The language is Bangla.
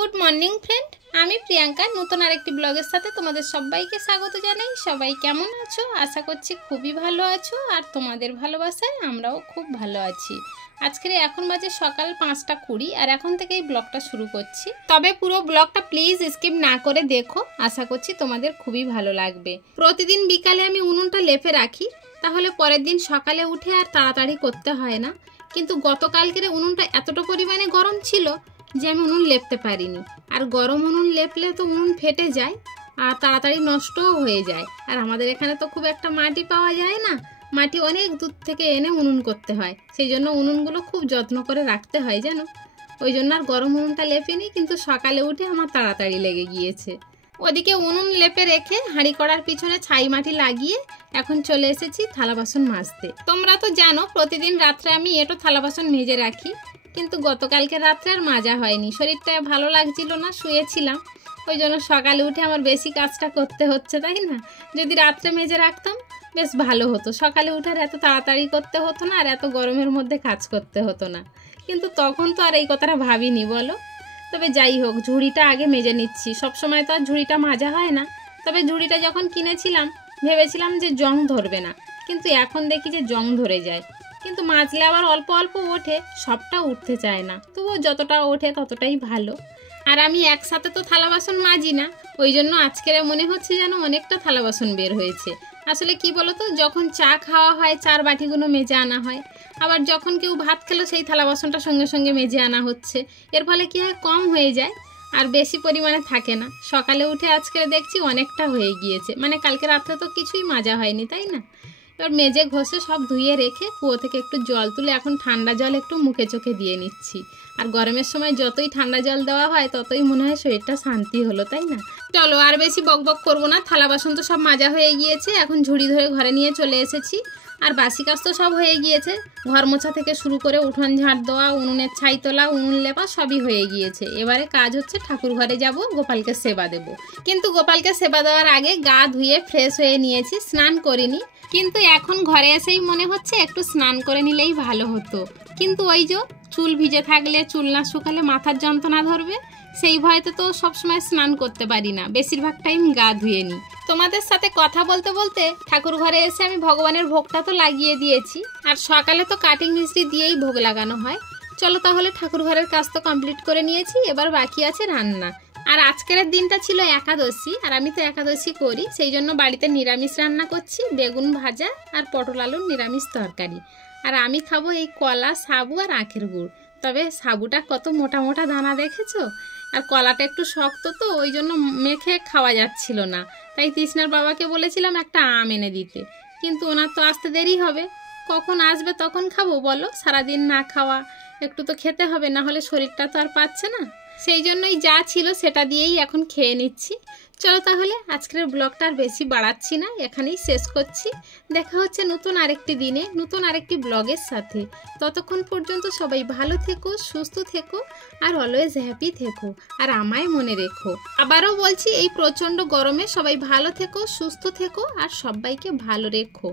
গুড মর্নিং ফ্রেন্ড, আমি প্রিয়াঙ্কা নতুন আরেকটি ব্লগের সাথে তোমাদের সবাইকে স্বাগত জানাই। সবাই কেমন আছো? আশা করছি খুবই ভালো আছো, আর তোমাদের ভালোবাসায় আমরাও খুব ভালো আছি। আজকের এখন বাজে সকাল 5:20 আর এখন থেকেই ব্লগটা শুরু করছি। তবে পুরো ব্লগটা প্লিজ স্কিপ না করে দেখো, আশা করছি তোমাদের খুবই ভালো লাগবে। প্রতিদিন বিকালে আমি উনুনটা লেপে রাখি, তাহলে পরের দিন সকালে উঠে আর তাড়াতাড়ি করতে হয় না। কিন্তু গতকালকের উনুনটা এতটা পরিমাণে গরম ছিল যে আমি উনুন লেপতে পারিনি। আর গরম উনুন লেপলে তো উনুন ফেটে যায় আর তাড়াতাড়ি নষ্টও হয়ে যায়। আর আমাদের এখানে তো খুব একটা মাটি পাওয়া যায় না, মাটি অনেক দূর থেকে এনে উনুন করতে হয়, সেই জন্য উনুনগুলো খুব যত্ন করে রাখতে হয় জানো। ওই জন্য আর গরম উনুনটা লেপিনি, কিন্তু সকালে উঠে আমার তাড়াতাড়ি লেগে গিয়েছে। ওদিকে উনুন লেপে রেখে হাঁড়ি কড়ার পিছনে ছাই মাটি লাগিয়ে এখন চলে এসেছি থালা বাসন মাজতে। তোমরা তো জানো প্রতিদিন রাত্রে আমি এঁটো থালা বাসন মেজে রাখি, কিন্তু গতকালকে রাত্রে আর মাজা হয়নি, শরীরটা ভালো লাগছিল না, শুয়েছিলাম। ওই জন্য সকালে উঠে আমার বেশি কাজটা করতে হচ্ছে, তাই না? যদি রাত্রে মেজে রাখতাম বেশ ভালো হতো, সকালে উঠে আর এত তাড়াতাড়ি করতে হতো না, আর এত গরমের মধ্যে কাজ করতে হতো না। কিন্তু তখন তো আর এই কথাটা ভাবিনি বলো। তবে যাই হোক, ঝুড়িটা আগে মেজে নিচ্ছি। সবসময় তো আর ঝুড়িটা মাজা হয় না। তবে ঝুড়িটা যখন কিনেছিলাম ভেবেছিলাম যে জং ধরবে না, কিন্তু এখন দেখি যে জং ধরে যায়। কিন্তু মাজলে আবার অল্প অল্প ওঠে, সবটা উঠতে চায় না, তবুও যতটা ওঠে ততটাই ভালো। আর আমি একসাথে তো থালা বাসন মাজি না, ওই জন্য আজকের মনে হচ্ছে যেন অনেকটা থালা বাসন বের হয়েছে। আসলে কি বলতো, যখন চা খাওয়া হয় চার বাটিগুলো মেজে আনা হয়, আবার যখন কেউ ভাত খেলো সেই থালা বাসনটা সঙ্গে সঙ্গে মেজে আনা হচ্ছে। এর ফলে কি হয়, কম হয়ে যায় আর বেশি পরিমাণে থাকে না। সকালে উঠে আজকে দেখছি অনেকটা হয়ে গিয়েছে, মানে কালকে রাত্রে তো কিছুই মাজা হয়নি, তাই না? এবার মেজে ঘষে সব ধুয়ে রেখে কুয়ো থেকে একটু জল তুলে এখন ঠান্ডা জল একটু মুখে চোখে দিয়ে নিচ্ছি। আর গরমের সময় যতই ঠান্ডা জল দেওয়া হয় ততই মনে হয় শরীরটা শান্তি হলো, তাই না? চলো আর বেশি বকবক করবো না, থালা বাসন তো সব মাজা হয়ে গিয়েছে, এখন ঝুড়ি ধরে ঘরে নিয়ে চলে এসেছি। আর বাসি কাজ তো সব হয়ে গিয়েছে, ঘর মোছা থেকে শুরু করে উঠোন ঝাড় দেওয়া, উনুনের ছাই তোলা, উনুন লেপা সবই হয়ে গিয়েছে। এবারে কাজ হচ্ছে ঠাকুর ঘরে যাব, গোপালকে সেবা দেব। কিন্তু গোপালকে সেবা দেওয়ার আগে গা ধুয়ে ফ্রেশ হয়ে নিয়েছি, স্নান করিনি। কিন্তু এখন ঘরে এসেই মনে হচ্ছে একটু স্নান করে নিলেই ভালো হতো। কিন্তু ওই যে চুল ভিজে থাকলে, চুল না শুকালে মাথার যন্ত্রণা ধরবে, সেই ভয়তে তো সবসময় স্নান করতে পারি না, বেশিরভাগ টাইম গা ধুয়ে নিই। তোমাদের সাথে কথা বলতে বলতে ঠাকুর ঘরে এসে আমি ভগবানের ভোগটা তো লাগিয়ে দিয়েছি, আর সকালে তো কাটিং মিষ্টি দিয়েই ভোগ লাগানো হয়। চলো তাহলে, ঠাকুর ঘরের কাজ তো কমপ্লিট করে নিয়েছি, এবার বাকি আছে রান্না। আর আজকের দিনটা ছিল একাদশী, আর আমি তো একাদশী করি, সেই জন্য বাড়িতে নিরামিষ রান্না করছি, বেগুন ভাজা আর পটল আলুর নিরামিষ তরকারি। আর আমি খাবো এই কলা, সাবু আর আখের গুড়। তবে সাবুটা কত মোটা মোটা দানা দেখেছো, আর কলাটা একটু শক্ত তো ওই জন্য মেখে খাওয়া যাচ্ছিল না। তাই তৃষ্ণার বাবাকে বলেছিলাম একটা আম এনে দিতে, কিন্তু ওনার তো আসতে দেরি হবে। কখন আসবে তখন খাবো বলো? সারাদিন না খাওয়া, একটু তো খেতে হবে, না হলে শরীরটা তো আর পাচ্ছে না। সেই জন্যই যা ছিল সেটা দিয়েই এখন খেয়ে নিচ্ছি। চলো তাহলে, আজকের ব্লগটা আর বেশি বাড়াচ্ছি না, এখানেই শেষ করছি। দেখা হচ্ছে নতুন আরেকটি দিনে, নতুন আরেকটি ব্লগের সাথে। ততক্ষণ পর্যন্ত সবাই ভালো থেকো, সুস্থ থেকো, আর অলওয়েজ হ্যাপি থেকো, আর আমায় মনে রেখো। আবারও বলছি, এই প্রচণ্ড গরমে সবাই ভালো থেকো, সুস্থ থেকো, আর সবাইকে ভালো রেখো।